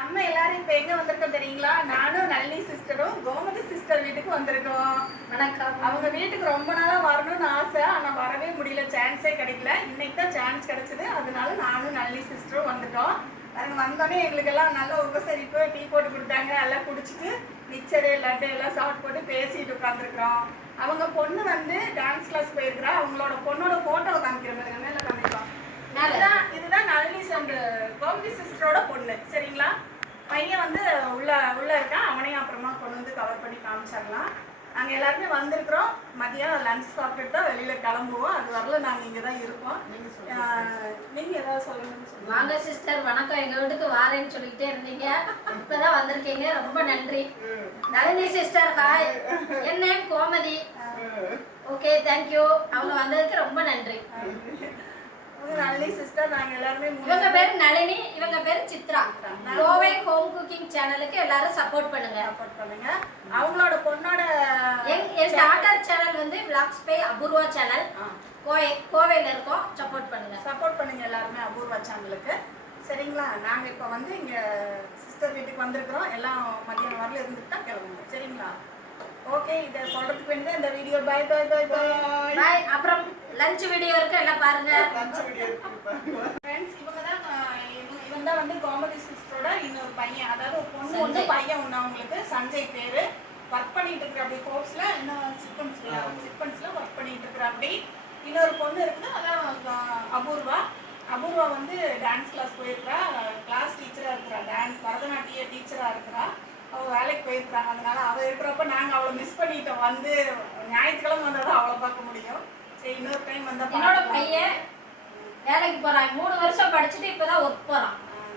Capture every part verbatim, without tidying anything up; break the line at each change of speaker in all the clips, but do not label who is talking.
நம்ம எல்லாரும் இப்ப எங்க வந்திருக்கோம் தெரியுங்களா? நானும் நளினி சிஸ்டரும் கோமதி சிஸ்டர் வீட்டுக்கு வந்திருக்கோம்.
வணக்கம்.
அவங்க வீட்டுக்கு ரொம்ப நாளா வரணும்னு ஆசை, ஆனா வரவே முடியல, சான்ஸே கிடைக்கல. இன்னைக்கு தான் சான்ஸ் கிடைச்சது. அதனால நானும் நளினி சிஸ்டரும் வந்துட்டோம். அவங்க வந்தோடனே எங்களுக்கு எல்லாம் நல்ல உபசரிப்பு, டீ போட்டு கொடுத்தாங்க. எல்லாம் குடிச்சிட்டு மிக்சரு லட்டு எல்லாம் சாப்பிட்டு போட்டு பேசிட்டு உட்காந்துருக்குறோம். அவங்க பொண்ணு வந்து டான்ஸ் கிளாஸ் போயிருக்கிறா. அவங்களோட பொண்ணோட போட்டோவை காமிக்கிற மாதிரி மேல காமிக்கலாம். இதுதான் இதுதான் நளினி அண்ட் கோமதி சிஸ்டரோட பொண்ணு. சரிங்களா? பையன் வந்து உள்ள உள்ள இருக்கான். அவனையும் அப்புறமா கொண்டு வந்து கவர் பண்ணி காமிச்சிடலாம். நாங்கள் எல்லாருமே வந்திருக்கிறோம். மதியம் லஞ்ச் சாப்பிட்டுட்டு தான் வெளியில கிளம்புவோம். அது வரல நாங்கள் இங்கே தான் இருக்கோம். நீங்கள் ஏதாவது சொல்லணும்னு சொல்லுங்க.
வாங்க சிஸ்டர், வணக்கம். எங்கள் வீட்டுக்கு வாரேன்னு சொல்லிக்கிட்டே இருந்தீங்க, இப்போதான் வந்திருக்கீங்க, ரொம்ப நன்றி. Nalini sister hi. என் நேம் கோமதி. Okay, thank you. அவங்க வந்ததுக்கு ரொம்ப நன்றி.
நளினி சிஸ்டர் நாங்கள் எல்லாருமே
இவங்க பேர் நளினி, இவங்க பேர் சித்ரா. கோவை ஹோம் குக்கிங் சேனலுக்கு எல்லாரும் சப்போர்ட் பண்ணுங்க
சப்போர்ட் பண்ணுங்க. அவங்களோட பொண்ணோட
என் என் டாட்டர் சேனல் வந்து vlogs by Apoorva channel. Kovai கோவையில் இருக்கோம், சப்போர்ட் பண்ணுங்க
சப்போர்ட் பண்ணுங்க எல்லாருமே அபூர்வா சேனலுக்கு. சரிங்களா? நாங்கள் இப்போ வந்து இங்கே சிஸ்டர் வீட்டுக்கு வந்திருக்கிறோம். எல்லாம் மதியானம் வரல இருந்துட்டு தான் கிளம்புங்க. சரிங்களா? ஓகே, இதை சொல்றதுக்கு வேண்டியதான் இந்த video. Bye bye bye bye
bye. அப்புறம் லஞ்ச் வீடியோ இருக்கு, எல்லாம் பாருங்க.
லஞ்ச் வீடியோ ஃப்ரெண்ட்ஸ், இவங்க தான் இவங்க தான் வந்து கோமதி சிஸ்டரோட இன்னொரு பையன், அதாவது ஒரு பொண்ணு ஒன்று பையன் ஒன்று. அவங்களுக்கு சஞ்சய் பேரு. ஒர்க் பண்ணிட்டு இருக்கிற அப்படி கோர்ஸ்ல இன்னும் சிக்வன்ஸ்ல சிக்வன்ஸ்ல ஒர்க் பண்ணிட்டு இருக்கிற அப்படி. இன்னொரு பொண்ணு இருக்குது, அதான் அபூர்வா. அபூர்வா வந்து டான்ஸ் கிளாஸ் போயிருக்கிறா, கிளாஸ் டீச்சராக இருக்கிறா, டான்ஸ் பரதநாட்டிய டீச்சராக இருக்கிறா. அவள் வேலைக்கு போயிருக்கிறா. அதனால அவள் இருக்கிறப்ப நாங்கள் அவளை மிஸ் பண்ணிட்டோம். வந்து ஞாயிற்றுக்கிழமை வந்தால் தான் அவளை பார்க்க முடியும். சரி, இன்னொரு டைம் வந்தால்
என்னோட பையன் வேலைக்கு போகிறான். மூணு வருஷம் படிச்சுட்டு இப்போ தான் ஒர்க் போகிறான்.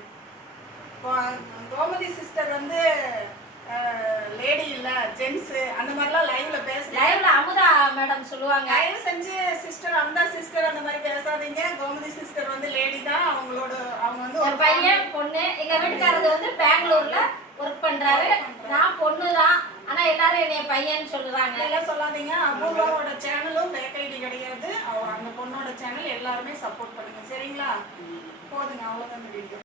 கோமதி சிஸ்டர் வந்து லேடி இல்ல ஜென்ஸ் அந்த மாதிரிலாம் லைவ்ல பேச
லைவ்ல அமுதா மேடம் சொல்லுவாங்க,
லைவ் செஞ்சு சிஸ்டர் அமுதா சிஸ்டர் அந்த மாதிரி பேசாதீங்க. கோமதி சிஸ்டர் வந்து லேடி தான். அவங்களோட அவங்க வந்து
ஒரு பையன் பொண்ணு. எங்க வீட்டுக்காரது வந்து பெங்களூர்ல ஒர்க் பண்றாரு. நான் பொண்ணு தான், ஆனா எல்லாரும் என்னைய பையன் சொல்றாங்க.
எல்லாம் சொல்லாதீங்க. அபூர்வாவோட சேனலும் பேக் ஐடி கிடையாது. அந்த பொண்ணோட சேனல் எல்லாருமே சப்போர்ட் பண்ணுங்க. சரிங்களா? போதுங்க, அவ்வளவுதான் வீடியோ.